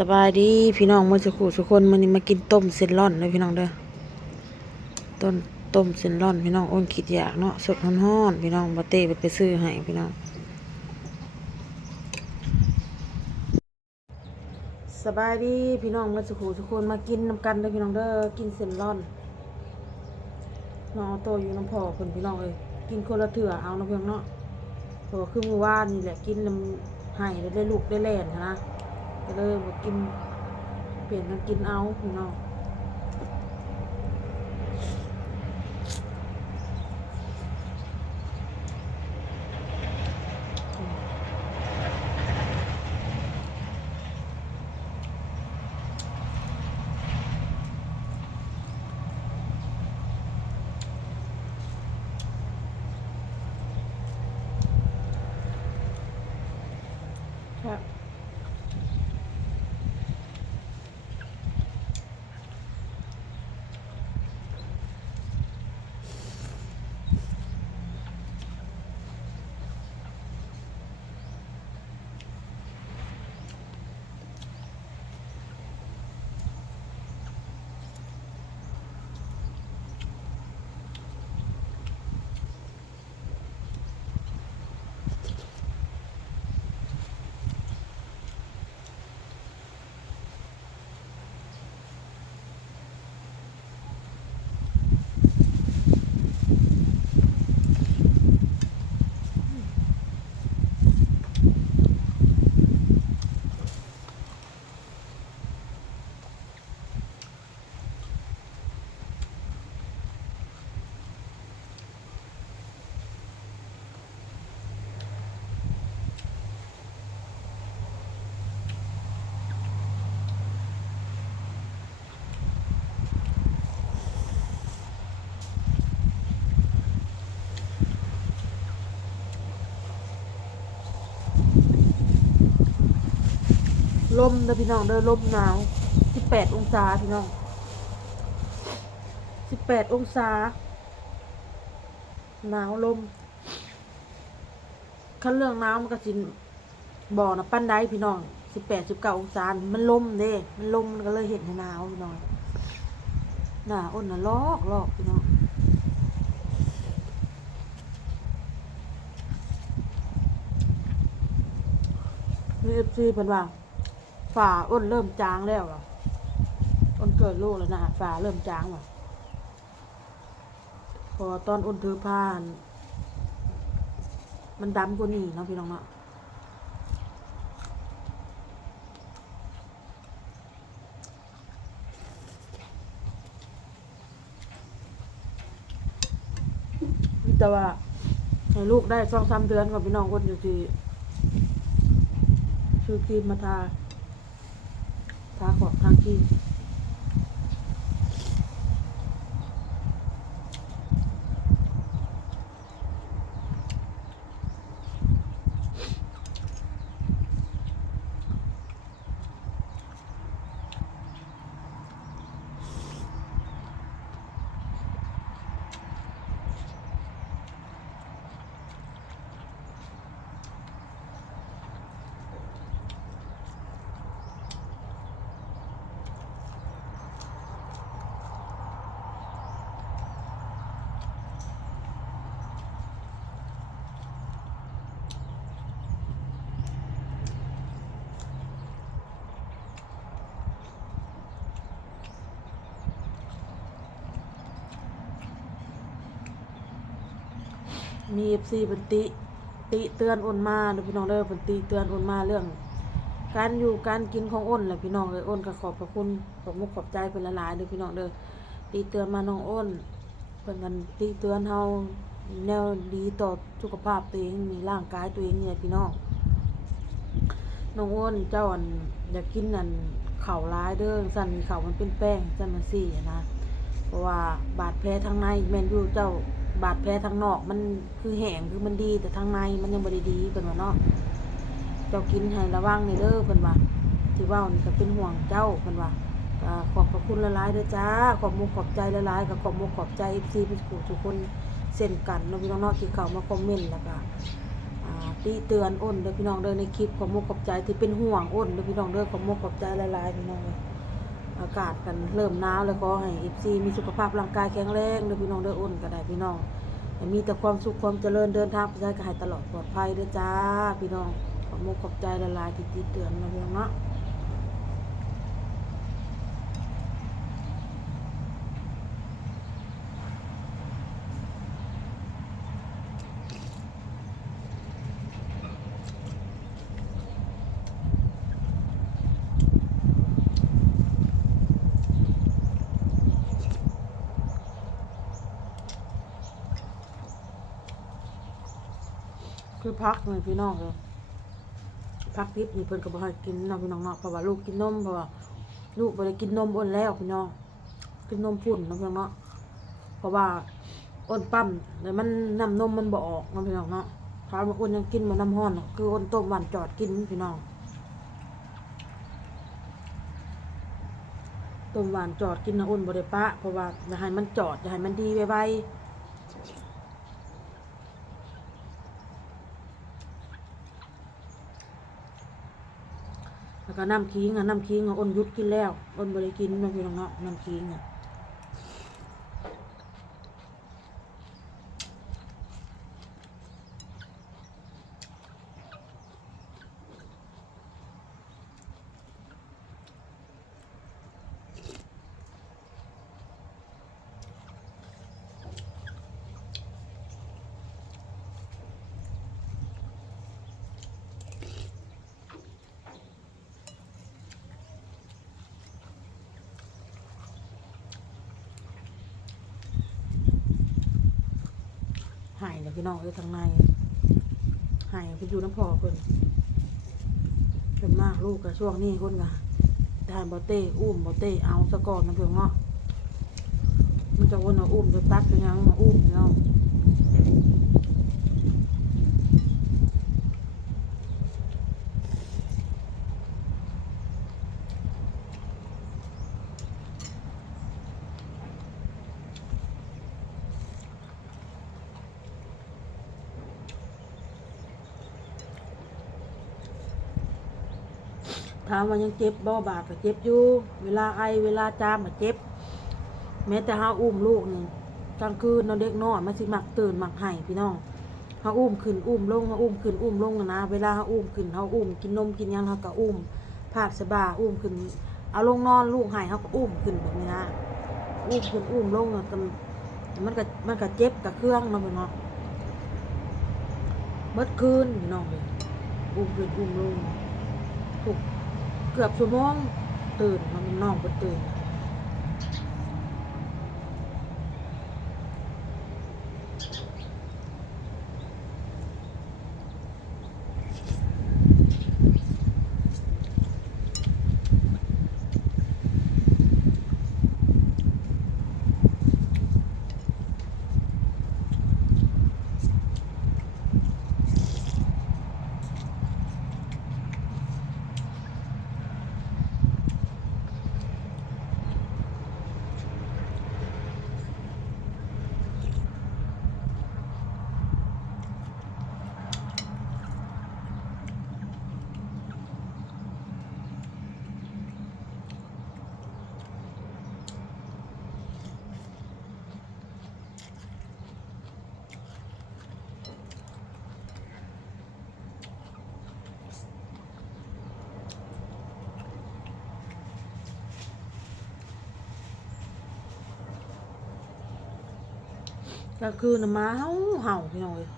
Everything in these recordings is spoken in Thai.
สบายดีพี่น้องมื่อสักครู่ทุกคนมันนี้มากินต้มเซนล่อนเลยพี่น้องเด้อต้นต้มเซนล่อนพี่น้องอ้นคิดอยากเนาะสดร้อนๆพี่น้องบาเต้ไปซื้อให้พี่น้อง สบายดีพี่น้องมื่อสักครู่ทุกคนมากินน้ำกันเลยพี่น้องเด้อกินเซนล่อนน้องโตอยู่น้ำพอคนพี่น้องเลยกินคนละเถื่อเอานะเพียงเนาะเพราะว่าคือมือว่านนี่แหละกินน้ำให้ได้ลูกได้แล่นนะ ก็เลยมกิน เปลี่ยนมากินเอาพี่น้องครับ ลมเด้อพี่น้องเด้อลมหนาว 18 องศาพี่น้อง 18 องศา หนาวลมคันเรื่องหนาวมันก็สิบ่อนะปั้นได้พี่น้อง 18 19 องศา มันลมเด้มันลมมันก็เลยเห็นให้หนาวพี่น้องหนาอ้นนะลอกลอกพี่น้องมีเอฟซีเพิ่นว่า ฝ่าอ้นเริ่มจางแล้วเหรออ้นเกิดลูกแล้วนะฝ่าเริ่มจางว่ะพอตอนอ้นถือผ้าน มันดำกว่านี้เนาะพี่น้องเนาะแต่ว่าให้ลูกได้สองสามเดือนกับพี่น้องคนอยู่ที่ซื้อครีมมาทา ทางออกทางที่ มีเอฟซีเป็นติ ติเตือนอ้นมาเด้อพี่น้องเด้อเป็นติเตือนอ้นมาเรื่อง การอยู่การกินของอ้นแหละพี่น้องเลยอ้นก็ขอบพระคุณขอบมุกขอบใจเป็นละลายๆเด้อพี่น้องเด้อติเตือนมาน้องอ้นเพิ่นกันติเตือนเฮาแนวดีต่อสุขภาพตัวเองมีร่างกายตัวเองเนี่ยพี่น้องน้องอ้นเจ้าอันอยากกินอันข้าร้ายเด้อสั่นเข้ามันเป็นแป้งจังมันซี่นะเพราะว่าบาดแผลทางในแมนยูเจ้า บาดแผลทางนอก มันคือแห้งคือมันดี แต่ทางในมันยังบ่ได้ดีเพิ่นว่าเนาะเจ้ากินให้ระวังในเด้อเพิ่นว่าที่ว้านี่ก็เป็นห่วงเจ้าเพิ่นว่าขอบพระคุณละลายเด้อจ้า ขอบมุกขอบใจละลายกับขอบมุกขอบใจ FC ทุกทุกคนเช่นกันเนาะพี่น้องเนาะที่เข้ามาคอมเมนต์แล้วก็อ่าติเตือนอ้นเด้อพี่น้องเด้อในคลิปขอบมกขอบใจที่เป็นห่วงอ้นเด้อพี่น้องเด้อขอบมกขอบใจหลายพี่น้องเด้อ อากาศกันเริ่มหนาวแล้วก็ให้อีซีมีสุขภาพร่างกายแข็งแรงเด้อพี่น้องเด้ออ้นก็ได้พี่น้องมีแต่ความสุขความเจริญเดินทางไปได้ก็ให้ตลอดปลอดภัยเด้อจ้า พี่น้องขอมกขอบใจละลายที่ติดเตือนนะพี่น้องเนาะ พักเลยพี่น้องเลยพักทิพย์นี่เพิ่นก็บ่ให้กินเนาะพี่น้องเนาะเพราะว่าลูกกินนมเพราะว่าลูกบ่ได้กินนมอ้นแล้วพี่น้องกินนมพุ่นเนาะพี่น้องเนาะเพราะว่าอ้นปั๊มแล้วมันน้ำนมมันบ่ออกเนาะพี่น้องเนาะถามว่าอ้นยังกินบ่น้ำร้อนเนคืออ้นต้มหวานจอดกินพี่น้องต้มหวานจอดกินนะอ้นบ่ได้ปะเพราะว่าอยาให้มันจอดอยาให้มันดีไวๆ แล้ว ก็น้ำคิงอะน้ำคิงอะอ้นยุดกินแล้วอ้นบริกินน้ำพี่น้องเนาะน้ำคิงอะ พี่น้องเอ้ยทางในหายไปอยู่น้ำพอเพิ่นเป็นมากลูกกับช่วงนี้คนกะทานบอเต้อุ้มบอเต้เอาสะก่อนนะเพื่อนเนาะมันจะวนเอาอุ้มจะตัดจะยังมาอุ้มเนาะ ถามว่ายังเจ็บบ่บาดก็เจ็บอยู่ เวลาไอเวลาจามก็เจ็บ แม้แต่เฮาอุ้มลูกนี่กลางคืนเนาะเด็กน้อยมันสิมักตื่นมักไห้พี่น้องเฮาอุ้มขึ้นอุ้มลงเฮาอุ้มขึ้นอุ้มลงอะนะ เวลาเฮาอุ้มขึ้นเฮาอุ้มกินนมกินยังเฮาก็อุ้มพาดสบาอุ้มขึ้น เอาลงนอนลูกไห้เฮาก็อุ้มขึ้นแบบนี้นะอุ้มขึ้นอุ้มลงอะมันก็มันก็เจ็บกับเครื่องเนาะพี่น้องเบิดคืนพี่น้องเลยอุ้มขึ้นอุ้มลงถูก กือบชั่วโมงตื่นมันน้องก็ตื่น ก็คือน้ำม้าเห่าเห่าพี่น้องเอ้ย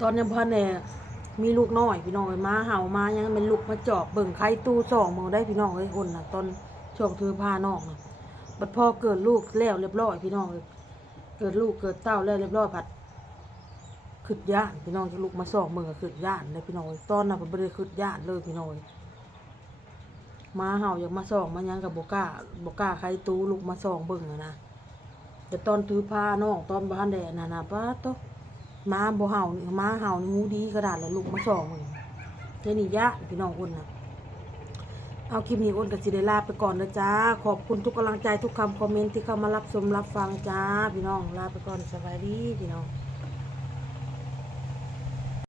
ตอนยังพันเนี่ยมีลูกน้อยพี่น้องเอ้ยมาเห่ามายังเป็นลูกมาจอบเบิ่งไข่ตู้สองมองได้พี่น้องเอ้ยคนน่ะตอนช่วงถือพานอกน่ะบัดพอเกิดลูกแล้วเรียบร้อยพี่น้องเอ้ย เกิดลูกเกิดเต้าแล้วเรียบร้อยผัดขึ้นย่านพี่น้องจะลูกมาสองมือก็ขึ้นย่านเลยพี่น้องตอนนั้นผมไม่ได้ขึ้นย่านเลยพี่น้องมาเห่าอยากมาสองมายังกับโบก้าโบก้าใครตู้ลูกมาสองเบิ่งนะแต่ตอนถือผ้านอกตอนบ้านแดดน่ะนะป้าโตมาโบเห่ามาเห่าหูดีกระดาษเลยลูกมาสองมือเจนี่ยะพี่น้องอ้นนะ เอาคลิปนี้อ้นกับสิได้ลาไปก่อนนะจ้าขอบคุณทุกกำลังใจทุกคำคอมเมนต์ที่เข้ามารับชมรับฟังจ้า พี่น้องลาไปก่อนสบายดีพี่น้อง